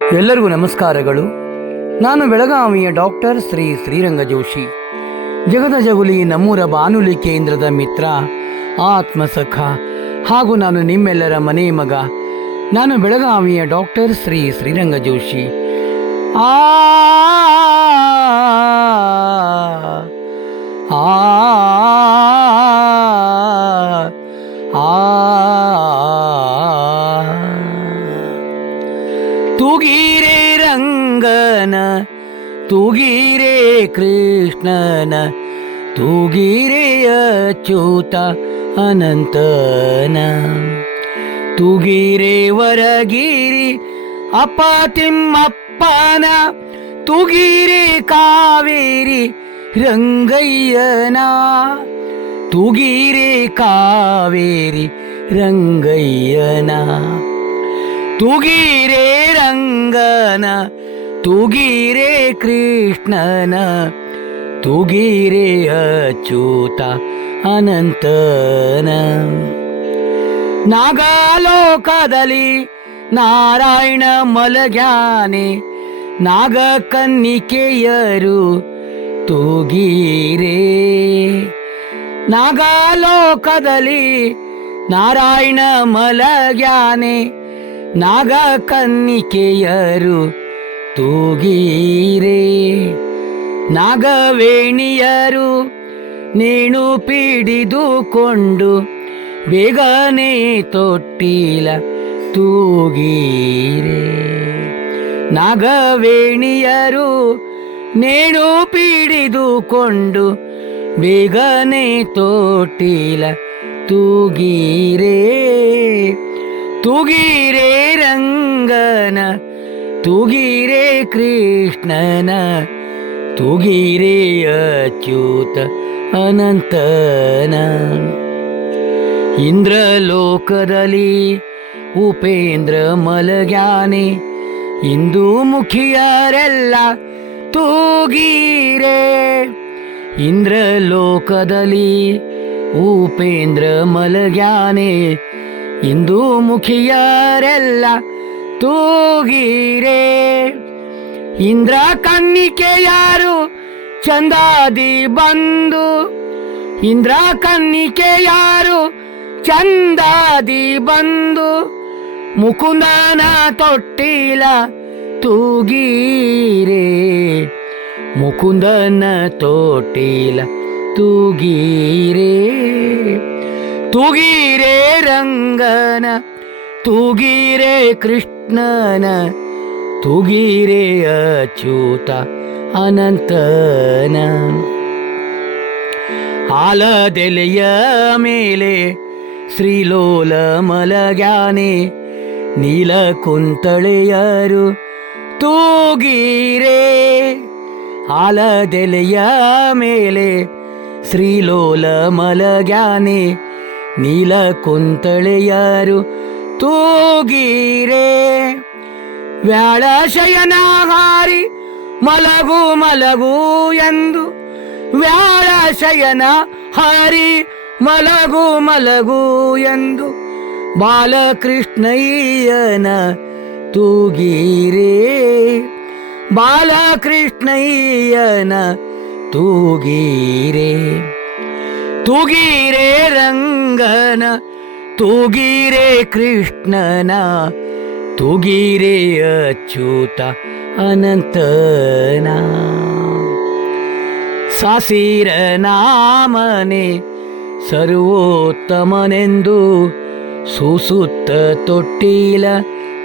ಎಲ್ಲರಿಗೂ ನಮಸ್ಕಾರಗಳು. ನಾನು ಬೆಳಗಾವಿಯ ಡಾಕ್ಟರ್ ಶ್ರೀರಂಗ ಜೋಶಿ, ಜಗದ ಜಗುಲಿ ನಮ್ಮೂರ ಬಾನುಲಿ ಕೇಂದ್ರದ ಮಿತ್ರ, ಆತ್ಮಸಖ ಹಾಗೂ ನಾನು ನಿಮ್ಮೆಲ್ಲರ ಮನೆ ಮಗ. ನಾನು ಬೆಳಗಾವಿಯ ಡಾಕ್ಟರ್ ಶ್ರೀರಂಗ ಜೋಶಿ. ಆ ತೂಗಿರೆ ರಂಗನ, ತೂಗಿರೆ ಕೃಷ್ಣನ, ತೂಗಿರೆ ಅಚ್ಯುತ ಅನಂತನ, ತೂಗಿರೆ ವರಗಿರಿ ಅಪ್ಪ ತಿಮ್ಮಪ್ಪನ, ತೂಗಿರೆ ಕಾವೇರಿ ರಂಗಯ್ಯನ, ತೂಗಿರೆ ಕಾವೇರಿ ರಂಗಯ್ಯನ, ತೂಗಿರೆ ರಂಗನ, ತೂಗಿರೆ ಕೃಷ್ಣನ, ತೂಗಿರೆ ಅಚ್ಯುತ ಅನಂತನ. ನಾಗಲೋಕದಲ್ಲಿ ನಾರಾಯಣ ಮಲಗ್ಯಾನೆ, ನಾಗಕನ್ನಿಕೆಯರು ತೂಗಿರೆ. ನಾಗಲೋಕದಲ್ಲಿ ನಾರಾಯಣ ಮಲಗ್ಯಾನೆ, ನಾಗಕನ್ನಿಕೆಯರು ತೂಗಿರೆ. ನಾಗವೇಣಿಯರು ನೇಣು ಪಿಡಿದುಕೊಂಡು ಬೇಗನೆ ತೊಟ್ಟಿಲ ತೂಗಿರೆ. ನಾಗವೇಣಿಯರು ನೇಣು ಪಿಡಿದುಕೊಂಡು ಬೇಗನೆ ತೊಟ್ಟಿಲ ತೂಗಿರೆ. ತೂಗಿರೆ ರಂಗನ, ತೂಗಿರೆ ಕೃಷ್ಣನ, ತೂಗಿರೆ ಅಚ್ಯುತ ಅನಂತನ. ಇಂದ್ರಲೋಕದಲ್ಲಿ ಉಪೇಂದ್ರ ಮಲಗ್ಯಾನೆ, ಇಂದು ಮುಖಿಯರೆಲ್ಲ ತೂಗಿರೆ. ಇಂದ್ರಲೋಕದಲ್ಲಿ ಉಪೇಂದ್ರ ಮಲಗ್ಯಾನೆ, ಇಂದು ಮುಖಿಯರೆಲ್ಲ ತೂಗಿರೆ. ಇಂದ್ರ ಕನ್ನಿಕೆಯಾರು ಚಂದಾದಿ ಬಂದು, ಇಂದ್ರ ಕನ್ನಿಕೆಯಾರು ಚಂದಾದಿ ಬಂದು, ಮುಕುಂದನ ತೊಟ್ಟಿಲ ತೂಗಿರೆ. ಮುಕುಂದನ ತೊಟ್ಟಿಲ ತೂಗಿರೆ. ತೂಗಿರೆ ರಂಗನ, ತೂಗಿರೆ ಕೃಷ್ಣನ, ತೂಗಿರೆ ಅಚ್ಯುತ ಅನಂತನ. ಆಲದೆಲೆಯ ಮೇಲೆ ಶ್ರೀಲೋಲ ಮಲಗ್ಯಾನೆ, ನೀಲ ಕುಂತಳೆಯರು ತೂಗಿರೆ. ಆಲದೆಲೆಯ ಮೇಲೆ ಶ್ರೀಲೋಲ ಮಲಗ್ಯಾನೆ, ನೀಲ ಕುಂತಳೆಯರು ತೂಗಿರೆ. ವ್ಯಾಳ ಶಯನ ಹಾರಿ ಮಲಗು ಮಲಗು ಎಂದು, ವ್ಯಾಳ ಶಯನ ಹಾರಿ ಮಲಗು ಮಲಗು ಎಂದು, ಬಾಲಕೃಷ್ಣಯ್ಯನ ತೂಗಿರೆ. ಬಾಲಕೃಷ್ಣಯ್ಯನ ತೂಗಿರೆ. ತೂಗಿರೆ ರಂಗನ, ತೂಗಿರೆ ಕೃಷ್ಣನ, ತೂಗಿರೆ ಅಚ್ಯುತ ಅನಂತನ. ಸಾಸಿರ ನಾಮನೆ ಸರ್ವೋತ್ತಮನೆಂದು, ಸೂಸುತ್ತ ತೊಟ್ಟಿಲ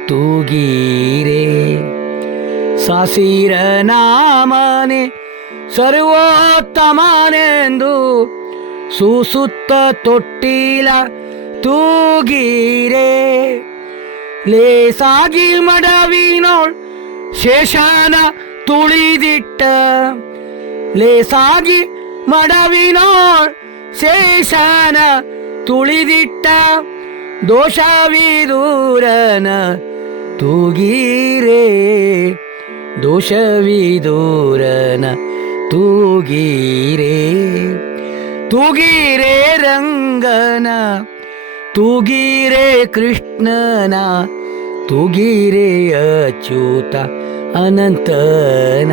ತೂಗಿರೆ. ಸಾಸಿರ ನಾಮನೆ ಸರ್ವೋತ್ತಮನೆಂದು, ಸೂಸುತ್ತ ತೊಟ್ಟಿಲ ತೂಗಿರೆ. ಲೇಸಾಗಿ ಮಡವಿನೋಳ್ ಶೇಷನ ತುಳಿದಿಟ್ಟ, ಲೇಸಾಗಿ ಮಡವಿನೋಳ್ ಶೇಷನ ತುಳಿದಿಟ್ಟ, ದೋಷವಿದೂರನ ತೂಗಿರೆ. ದೋಷವಿದೂರನ ತೂಗಿರೆ. ತೂಗಿರೆ ರಂಗನ, ತೂಗಿರೆ ಕೃಷ್ಣನ, ತೂಗಿರೆ ಅಚ್ಯುತ ಅನಂತನ.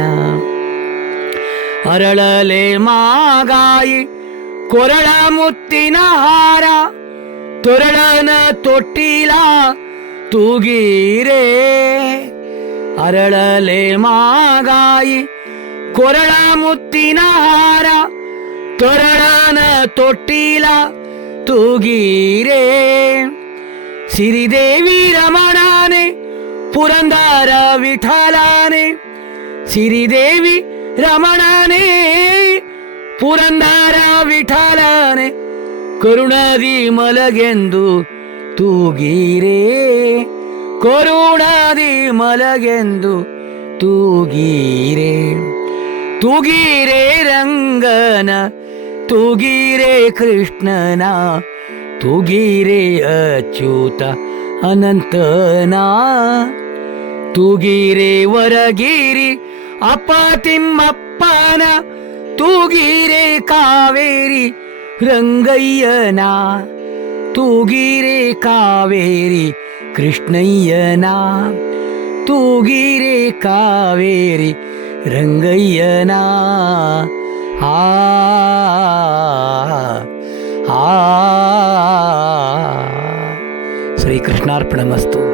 ಅರಳಲೆ ಮಾಗಾಯಿ ಕೊರಳ ಮುತ್ತಿನ ಹಾರ, ತೊರಳನ ತೊಟ್ಟಿಲ ತೂಗಿರೆ. ಅರಳಲೆ ಮಾಗಾಯಿ ಕೊರಳ ಮುತ್ತಿನ ಹಾರ, ತೊರಳನ ತೊಟ್ಟಿಲ ತೂಗಿರೆ. ಸಿರಿದೇವಿ ರಮಣಾನೆ ಪುರಂದರ ವಿಠಲಾನೆ, ಸಿರಿದೇವಿ ರಮಣಾನೆ ಪುರಂದರ ವಿಠಲಾನೆ, ಕರುಣದಿ ಮಲಗೆಂದು ತೂಗಿರೆ. ಕರುಣದಿ ಮಲಗೆಂದು ತೂಗಿರೆ. ತೂಗಿರೆ ರಂಗನ, ತೂಗಿರೆ ಕೃಷ್ಣನ, ತೂಗಿರೆ ಅಚ್ಯುತ ಅನಂತನ. ತೂಗಿರೆ ವರಗಿರಿ ಅಪ್ಪ ತಿಮ್ಮಪ್ಪನ, ತೂಗಿರೆ ಕಾವೇರಿ ರಂಗಯ್ಯನ, ತೂಗಿರೆ ಕಾವೇರಿ ಕೃಷ್ಣಯ್ಯನ, ತೂಗಿರೆ ಕಾವೇರಿ ರಂಗಯ್ಯನ. ಆ ಶ್ರೀಕೃಷ್ಣಾರ್ಪಣಮಸ್ತು.